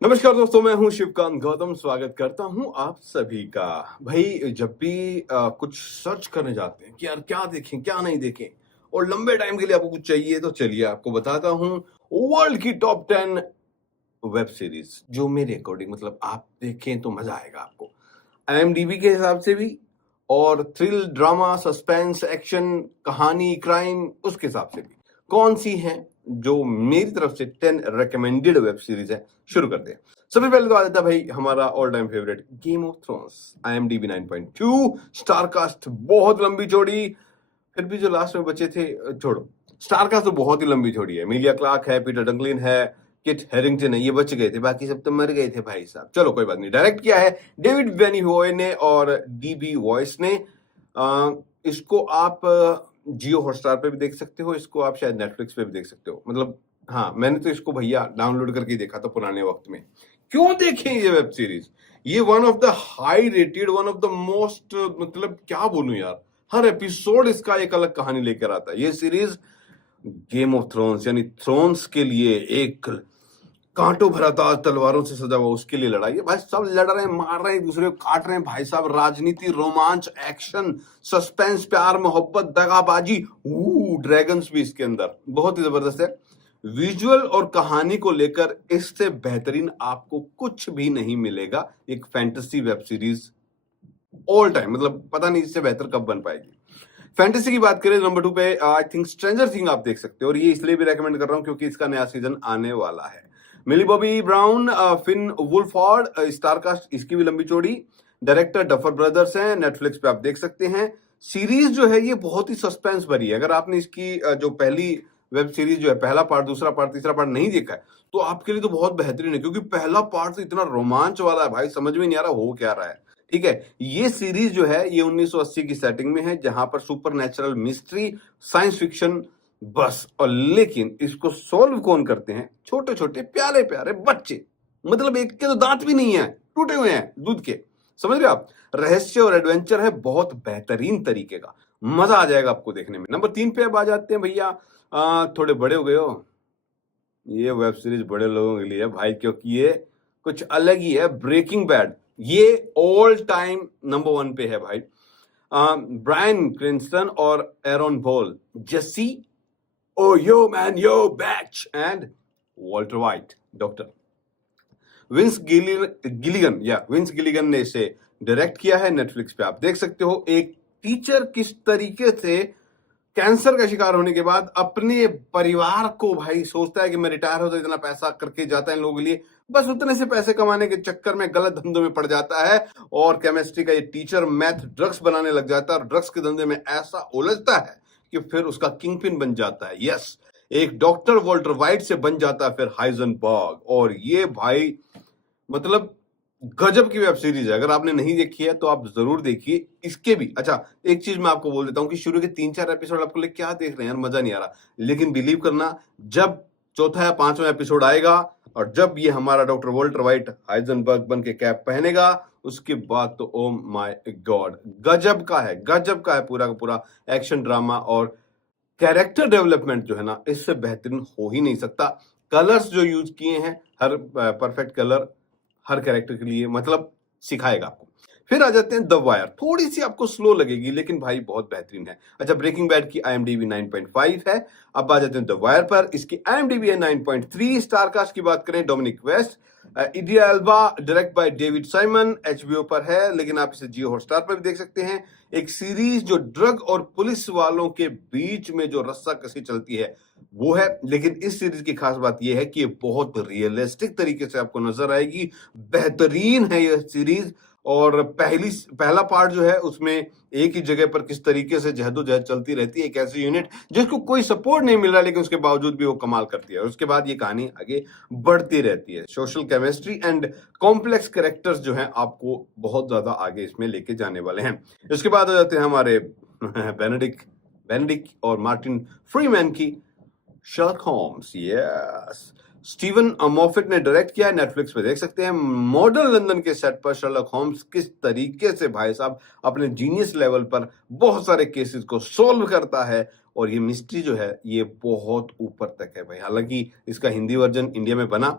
नमस्कार दोस्तों, मैं हूं शिवकांत गौतम। स्वागत करता हूं आप सभी का। भाई जब भी कुछ सर्च करने जाते हैं कि यार क्या देखें क्या नहीं देखें और लंबे टाइम के लिए आपको कुछ चाहिए, तो चलिए आपको बताता हूं वर्ल्ड की टॉप 10 वेब सीरीज जो मेरे अकॉर्डिंग मतलब आप देखें तो मजा आएगा आपको, आईएमडीबी के हिसाब से भी, और थ्रिल ड्रामा सस्पेंस एक्शन कहानी क्राइम उसके हिसाब से भी कौन सी है जो मेरी तरफ से 10 रिकमेंडेड वेब सीरीज है। शुरू करते हैं। सबसे पहले तो आ जाता है भाई हमारा all time favourite Game of Thrones, IMDb 9.2 star cast, बहुत लंबी चौड़ी। फिर भी जो लास्ट में बचे थे, छोड़ो, स्टार कास्ट तो बहुत ही लंबी चौड़ी है। एमिलिया क्लार्क है, पीटर डंकलिन है, किट हेरिंगटन है, ये बच गए थे, बाकी सब तो मर गए थे भाई साहब। चलो कोई बात नहीं। डायरेक्ट किया है डेविड बेनिहोय ने और डीबी वॉइस ने। इसको आप जियो हॉटस्टार पे भी देख सकते हो, इसको आप शायद नेटफ्लिक्स पे भी देख सकते हो। मतलब हाँ, मैंने तो इसको भैया डाउनलोड करके देखा था पुराने वक्त में। क्यों देखें ये वेब सीरीज? ये one of the high rated, one of the most, मतलब क्या बोलूं यार, हर एपिसोड इसका एक अलग कहानी लेकर आता है। ये सीरीज गेम ऑफ थ्रोन्स यानी थ्रोन्स के लिए एक कांटों भरा ताज तलवारों से सजा हुआ उसके लिए लड़ाई है भाई। सब लड़ रहे हैं, मार रहे हैं, एक दूसरे को काट रहे हैं भाई साहब। राजनीति, रोमांच, एक्शन, सस्पेंस, प्यार, मोहब्बत, दगाबाजी, ड्रैगन्स भी इसके अंदर बहुत ही जबरदस्त है। विजुअल और कहानी को लेकर इससे बेहतरीन आपको कुछ भी नहीं मिलेगा। एक fantasy web series all time, मतलब पता नहीं इससे बेहतर कब बन पाएगी। फैंटेसी की बात करें नंबर 2 पे आई थिंक स्ट्रेंजर थिंग आप देख सकते हो, और ये इसलिए भी रेकमेंड कर रहा हूं क्योंकि इसका नया सीजन आने वाला है। मिली बॉबी ब्राउन, फिन वुल्फहार्ड, स्टारकास्ट इसकी भी लंबी चौड़ी। डायरेक्टर डफर ब्रदर्स हैं, नेटफ्लिक्स पे आप देख सकते हैं। सीरीज जो है ये बहुत ही सस्पेंस भरी है। अगर आपने इसकी जो पहली वेब सीरीज जो है, पहला पार्ट, दूसरा पार्ट, तीसरा पार्ट नहीं देखा है तो आपके लिए तो बहुत बेहतरीन है, क्योंकि पहला पार्ट तो इतना रोमांच वाला है भाई, समझ में नहीं आ रहा हो क्या रहा है। ठीक है, ये सीरीज जो है ये 1980 की सेटिंग में है, जहां पर super natural, mystery, science fiction बस। और लेकिन इसको सोल्व कौन करते हैं? छोटे छोटे प्यारे प्यारे बच्चे। मतलब एक के तो दांत भी नहीं है, टूटे हुए हैं दूध के। समझ रहे हो आप? रहस्य और एडवेंचर है बहुत बेहतरीन तरीके का, मजा आ जाएगा आपको देखने में। नंबर 3 पे अब आ जाते हैं भैया। थोड़े बड़े हो गए हो, ये वेब सीरीज बड़े लोगों के लिए है भाई, क्योंकि ये कुछ अलग ही है। ब्रेकिंग बैड ये ऑल टाइम नंबर 1 पे है भाई। ब्रायन क्रिंस्टन और Aaron Paul, Jesse, oh yo man yo bitch, and Walter White, doctor Vince Gilligan ने इसे डायरेक्ट किया है। नेटफ्लिक्स पे आप देख सकते हो। एक टीचर किस तरीके से कैंसर का शिकार होने के बाद अपने परिवार को भाई सोचता है कि मैं रिटायर हो तो इतना पैसा करके जाता है इन लोगों के लिए, बस उतने से पैसे कमाने के चक्कर में गलत धंधों में पड़ जाता है। और केमिस्ट्री का ये टीचर मैथ ड्रग्स बनाने लग जाता है, और ड्रग्स के धंधे में ऐसा उलझता है कि फिर उसका किंग पिन बन जाता है। यस, एक डॉक्टर वॉल्टर वाइट से बन जाता है फिर हाइजनबर्ग। और ये भाई मतलब गजब की वेब सीरीज है। अगर आपने नहीं देखी है तो आप जरूर देखिए इसके भी। अच्छा, एक चीज मैं आपको बोल देता हूं कि शुरू के 3-4 एपिसोड आपको लिए क्या देख रहे हैं यार, मजा नहीं आ रहा। लेकिन बिलीव करना, जब चौथा या पांचवा एपिसोड आएगा और जब ये हमारा डॉक्टर वॉल्टर वाइट हाइजनबर्ग बन के कैप पहनेगा, उसके बाद तो ओ माय गॉड, गजब का है, गजब का है पूरा का पूरा। एक्शन, ड्रामा और कैरेक्टर डेवलपमेंट जो है ना, इससे बेहतरीन हो ही नहीं सकता। कलर्स जो यूज किए हैं, हर परफेक्ट कलर हर कैरेक्टर के लिए, मतलब सिखाएगा आपको। फिर आ जाते हैं द वायर। थोड़ी सी आपको स्लो लगेगी लेकिन भाई बहुत बेहतरीन है। अच्छा, ब्रेकिंग बैड की आईएमडीबी 9.5 है। अब आ जाते हैं द वायर पर, इसकी आईएमडीबी है 9.3। स्टारकास्ट की बात करें, डोमिनिक वेस्ट, इडिया Elba, direct by David Simon, HBO पर है, लेकिन आप इसे जियो हॉटस्टार पर भी देख सकते हैं। एक सीरीज जो ड्रग और पुलिस वालों के बीच में जो रस्सा कसी चलती है वो है। लेकिन इस सीरीज की खास बात यह है कि ये बहुत रियलिस्टिक तरीके से आपको नजर आएगी। बेहतरीन है यह सीरीज। और पहला पार्ट जो है उसमें एक ही जगह पर किस तरीके से जहदोजहद चलती रहती है, एक ऐसी यूनिट जिसको कोई सपोर्ट नहीं मिल रहा लेकिन उसके बावजूद भी वो कमाल करती है। और उसके बाद ये कहानी आगे बढ़ती रहती है। Social chemistry and complex characters जो हैं आपको बहुत ज्यादा आगे इसमें लेके जाने वाले हैं। इसके बाद आ जाते हैं हमारे बेनेडिक्ट और मार्टिन फ्रीमैन की शर्लक होम्स। यस, स्टीवन मोफेट ने डायरेक्ट किया है, नेटफ्लिक्स पे देख सकते हैं। मॉडर्न लंदन के सेट पर शर्लक होम्स किस तरीके से भाई साहब अपने जीनियस लेवल पर बहुत सारे केसेस को सोल्व करता है। और ये मिस्ट्री जो है ये बहुत ऊपर तक है भाई। हालांकि इसका हिंदी वर्जन इंडिया में बना,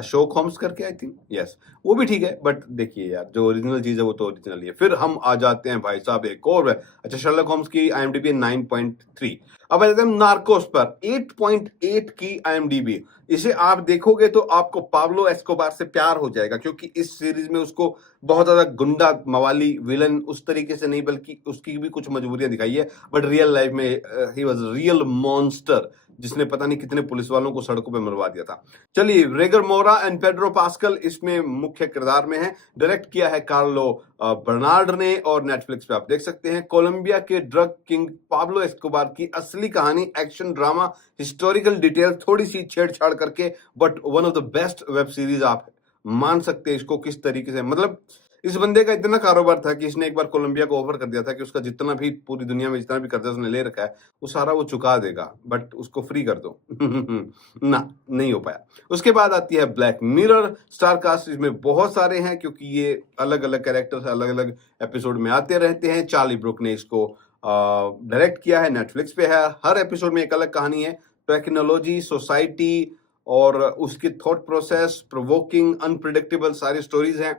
अशोक होम्स करके, आई थिंक, यस, वो भी ठीक है, बट देखिए यार, जो ओरिजिनल चीज है वो तो ओरिजिनल ही है। फिर हम आ जाते हैं भाई साहब एक और है, अच्छा, शर्लक होम्स की IMDb 9.3। अब आ जाते हैं नार्कोस पर 8.8 की IMDb। इसे आप देखोगे तो आपको पाब्लो एस्कोबार से प्यार हो जाएगा, क्योंकि इस सीरीज में उसको बहुत ज्यादा गुंडा मवाली विलन उस तरीके से नहीं, बल्कि उसकी भी कुछ मजबूरियां दिखाई है, बट रियल लाइफ में ही वाज रियल मॉन्स्टर, जिसने पता नहीं कितने पुलिस वालों को सड़कों पे मरवा दिया था। चलिए, रेगर मोरा एंड पेड्रो पास्कल इसमें मुख्य किरदार में है। डायरेक्ट किया है कार्लो बर्नार्ड ने, और नेटफ्लिक्स पे आप देख सकते हैं। कोलंबिया के ड्रग किंग पाब्लो एस्कोबार की असली कहानी, एक्शन ड्रामा, हिस्टोरिकल डिटेल, थोड़ी सी छेड़छाड़ करके, but one of the best web series आप मान सकते हैं इसको। किस तरीके से, मतलब इस बंदे का इतना कारोबार था कि इसने एक बार कोलंबिया को ऑफर कर दिया था कि उसका जितना भी पूरी दुनिया में जितना भी कर्जा उसने ले रखा है वो सारा वो चुका देगा, बट उसको फ्री कर दो। ना, नहीं हो पाया। उसके बाद आती है ब्लैक मिरर। स्टार कास्ट इसमें बहुत सारे हैं, क्योंकि ये अलग अलग कैरेक्टर्स अलग अलग एपिसोड में आते रहते हैं। चार्ली ब्रुक ने इसको डायरेक्ट किया है, नेटफ्लिक्स पे है। हर एपिसोड में एक अलग कहानी है, टेक्नोलॉजी, सोसाइटी और उसकी थॉट प्रोसेस, प्रोवोकिंग, अनप्रिडिक्टेबल सारी स्टोरीज हैं,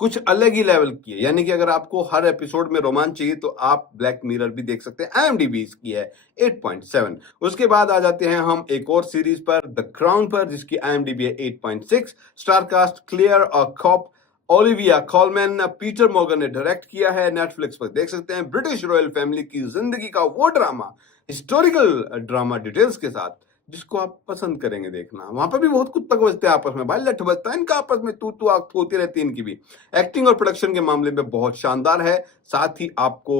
कुछ अलग ही लेवल की है। यानी कि अगर आपको हर एपिसोड में रोमांच चाहिए तो आप ब्लैक मिरर भी देख सकते हैं। IMDb इसकी है 8.7। उसके बाद आ जाते हैं हम एक और सीरीज पर, द क्राउन पर, जिसकी IMDb है 8.6। स्टारकास्ट क्लियर और कॉप, ओलिविया कॉलमैन, पीटर मॉर्गन ने डायरेक्ट किया है, नेटफ्लिक्स पर देख सकते हैं। ब्रिटिश रॉयल फैमिली की जिंदगी का वो ड्रामा, हिस्टोरिकल ड्रामा डिटेल्स के साथ, जिसको आप पसंद करेंगे देखना। वहां पर भी बहुत कुत्ता बजते हैं आपस में, भाई लठ बजता है इनका आपस में, तू आग होती रहती है इनकी भी। एक्टिंग और प्रोडक्शन के मामले में बहुत शानदार है, साथ ही आपको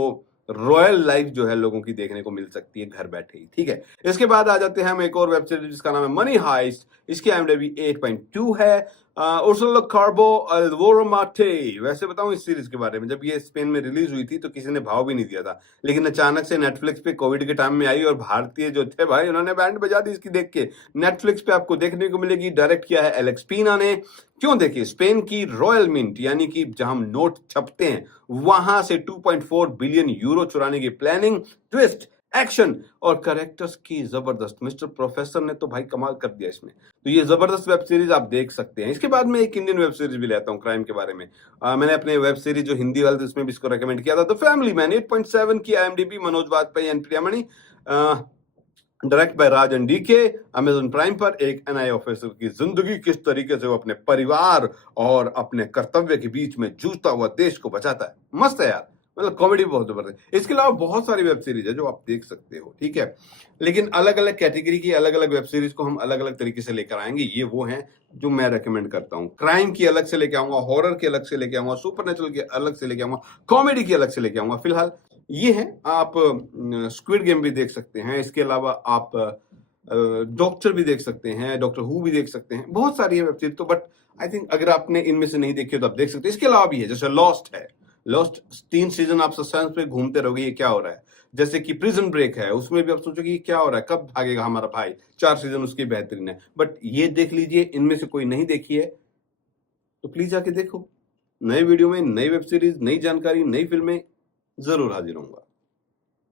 रॉयल लाइफ जो है लोगों की देखने को मिल सकती है घर बैठे ही, ठीक है। इसके बाद आ जाते हैं हम एक और वेब सीरीज जिसका नाम है मनी हाइस्ट। इसकी IMDb 8.2 है। उर्सुला कार्बो अल्वारो माटे, वैसे बताऊं इस सीरीज के बारे में, जब ये स्पेन में रिलीज हुई थी तो किसी ने भाव भी नहीं दिया था, लेकिन अचानक से नेटफ्लिक्स पे कोविड के टाइम में आई और भारतीय जो थे भाई उन्होंने बैंड बजा दी इसकी देख के। नेटफ्लिक्स पे आपको देखने को मिलेगी। डायरेक्ट किया है एलेक्स पीना ने। क्यों? देखिए, स्पेन की रॉयल मिंट, यानी कि जहां नोट छपते हैं, वहां से 2.4 बिलियन यूरो चुराने की प्लानिंग, ट्विस्ट, एक्शन और कैरेक्टर्स की जबरदस्त। मिस्टर प्रोफेसर ने तो भाई कमाल कर दिया इसमें। तो ये जबरदस्त वेब सीरीज आप देख सकते हैं। इसके बाद में एक इंडियन वेब सीरीज भी लेता हूँ क्राइम के बारे में। मैंने अपने वेब सीरीज जो हिंदी वाले थे उसमें भी इसको रेकमेंड किया था, तो फैमिली मैन 8.7 की IMDb, Manoj Vajpayee and Priyamani, direct by Raj and DK. Amazon Prime पर एक NI ऑफिसर की जिंदगी, किस तरीके से वो अपने परिवार और अपने कर्तव्य के बीच में जूझता हुआ देश को बचाता है। मस्त है यार, मतलब कॉमेडी बहुत जबरदस्त। इसके अलावा बहुत सारी वेब सीरीज है जो आप देख सकते हो, ठीक है। लेकिन अलग अलग कैटेगरी की अलग अलग वेब सीरीज को हम अलग अलग तरीके से लेकर आएंगे। ये वो हैं जो मैं रेकमेंड करता हूँ। क्राइम की अलग से लेके आऊंगा, हॉरर की अलग से लेके आऊंगा, सुपरनेचुरल की अलग से लेके आऊंगा, कॉमेडी की अलग से लेके आऊंगा। फिलहाल ये है। आप स्क्विड गेम भी देख सकते हैं, इसके अलावा आप डॉक्टर भी देख सकते हैं, डॉक्टर हु भी देख सकते हैं, बहुत सारी है वेब सीरीज तो। बट आई थिंक अगर आपने इनमें से नहीं देखी हो तो आप देख सकते हैं। इसके अलावा भी है, जैसे लॉस्ट है। लॉस्ट 3 सीजन आप सस्पेंस पे घूमते रहोगे, ये क्या हो रहा है। जैसे कि प्रिजन ब्रेक है, उसमें भी आप सोचोगे ये क्या हो रहा है, कब भागेगा हमारा भाई। 4 सीजन उसकी बेहतरीन है। बट ये देख लीजिए, इनमें से कोई नहीं देखी है तो प्लीज जाके देखो। नए वीडियो में नई वेब सीरीज, नई जानकारी, नई फिल्में जरूर हाजिर होऊंगा।